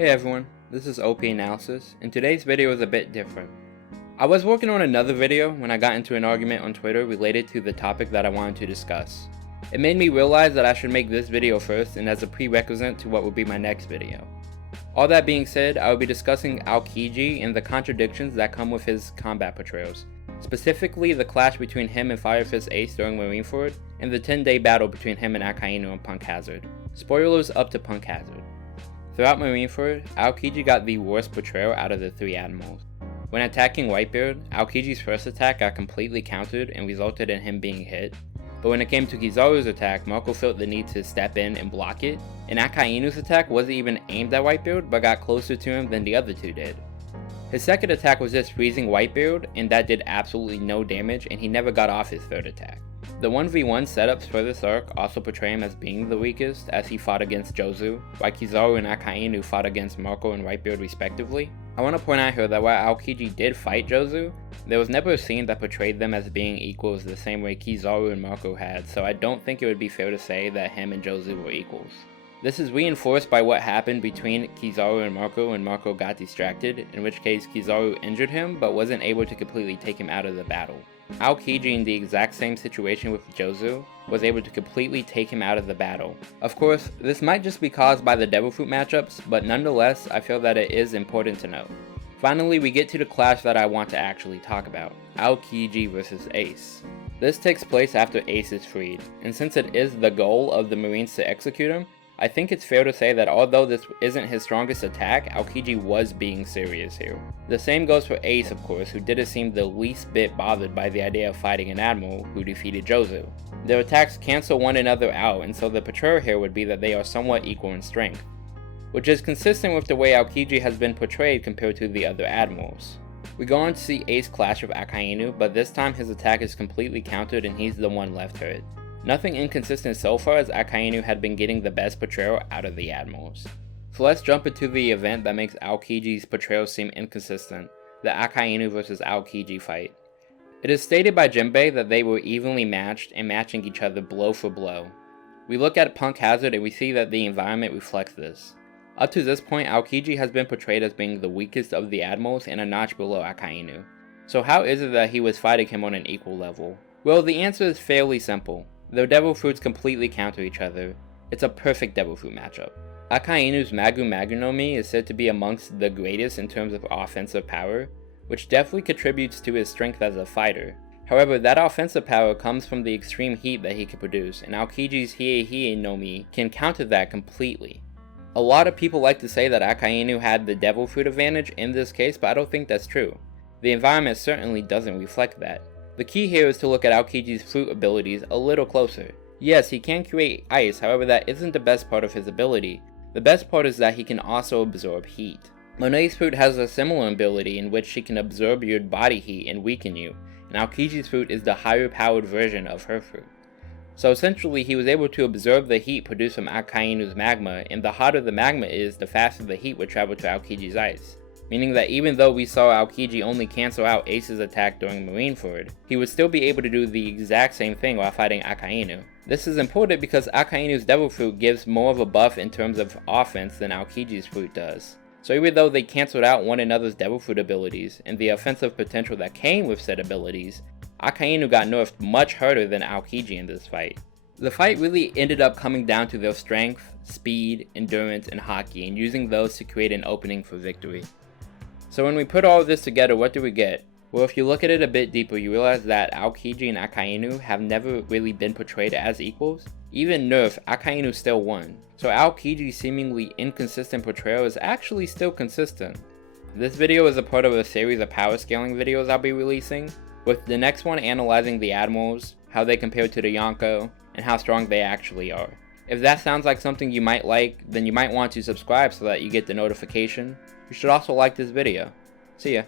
Hey everyone, this is OP Analysis, and today's video is a bit different. I was working on another video when I got into an argument on Twitter related to the topic that I wanted to discuss. It made me realize that I should make this video first and as a prerequisite to what would be my next video. All that being said, I will be discussing Aokiji and the contradictions that come with his combat portrayals, specifically the clash between him and Fire Fist Ace during Marineford, and the 10-day battle between him and Akayenu and Punk Hazard. Spoilers up to Punk Hazard. Throughout Marineford, Aokiji got the worst portrayal out of the three admirals. When attacking Whitebeard, Aokiji's first attack got completely countered and resulted in him being hit, but when it came to Kizaru's attack, Marco felt the need to step in and block it, and Akayenu's attack wasn't even aimed at Whitebeard but got closer to him than the other two did. His second attack was just freezing Whitebeard, and that did absolutely no damage, and he never got off his third attack. The 1v1 setups for this arc also portray him as being the weakest, as he fought against Jozu, while Kizaru and Akayenu fought against Marco and Whitebeard respectively. I want to point out here that while Aokiji did fight Jozu, there was never a scene that portrayed them as being equals the same way Kizaru and Marco had, so I don't think it would be fair to say that him and Jozu were equals. This is reinforced by what happened between Kizaru and Marco when Marco got distracted, in which case Kizaru injured him but wasn't able to completely take him out of the battle. Aokiji, in the exact same situation with Jozu, was able to completely take him out of the battle. Of course, this might just be caused by the Devil Fruit matchups, but nonetheless, I feel that it is important to note. Finally, we get to the clash that I want to actually talk about, Aokiji versus Ace. This takes place after Ace is freed, and since it is the goal of the Marines to execute him, I think it's fair to say that although this isn't his strongest attack, Aokiji was being serious here. The same goes for Ace, of course, who didn't seem the least bit bothered by the idea of fighting an admiral who defeated Jozu. Their attacks cancel one another out, and so the portrayal here would be that they are somewhat equal in strength, which is consistent with the way Aokiji has been portrayed compared to the other admirals. We go on to see Ace clash with Akayenu, but this time his attack is completely countered and he's the one left hurt. Nothing inconsistent so far, as Akayenu had been getting the best portrayal out of the admirals. So let's jump into the event that makes Aokiji's portrayal seem inconsistent, the Akayenu vs Aokiji fight. It is stated by Jinbei that they were evenly matched and matching each other blow for blow. We look at Punk Hazard and we see that the environment reflects this. Up to this point, Aokiji has been portrayed as being the weakest of the admirals and a notch below Akayenu. So how is it that he was fighting him on an equal level? Well, the answer is fairly simple. Though Devil Fruits completely counter each other, it's a perfect Devil Fruit matchup. Akayenu's Magu no Mi is said to be amongst the greatest in terms of offensive power, which definitely contributes to his strength as a fighter. However, that offensive power comes from the extreme heat that he can produce, and Aokiji's Hie no Mi can counter that completely. A lot of people like to say that Akayenu had the Devil Fruit advantage in this case, but I don't think that's true. The environment certainly doesn't reflect that. The key here is to look at Aokiji's fruit abilities a little closer. Yes, he can create ice, however that isn't the best part of his ability. The best part is that he can also absorb heat. Monet's fruit has a similar ability in which she can absorb your body heat and weaken you, and Aokiji's fruit is the higher powered version of her fruit. So essentially he was able to absorb the heat produced from Akayenu's magma, and the hotter the magma is, the faster the heat would travel to Aokiji's ice. Meaning that even though we saw Aokiji only cancel out Ace's attack during Marineford, he would still be able to do the exact same thing while fighting Akayenu. This is important because Akayenu's Devil Fruit gives more of a buff in terms of offense than Aokiji's fruit does. So even though they cancelled out one another's Devil Fruit abilities and the offensive potential that came with said abilities, Akayenu got nerfed much harder than Aokiji in this fight. The fight really ended up coming down to their strength, speed, endurance, and hockey, and using those to create an opening for victory. So when we put all of this together, what do we get? Well, if you look at it a bit deeper, you realize that Aokiji and Akayenu have never really been portrayed as equals. Even nerf, Akayenu still won. So Aokiji's seemingly inconsistent portrayal is actually still consistent. This video is a part of a series of power scaling videos I'll be releasing, with the next one analyzing the admirals, how they compare to the Yonko, and how strong they actually are. If that sounds like something you might like, then you might want to subscribe so that you get the notification. You should also like this video. See ya.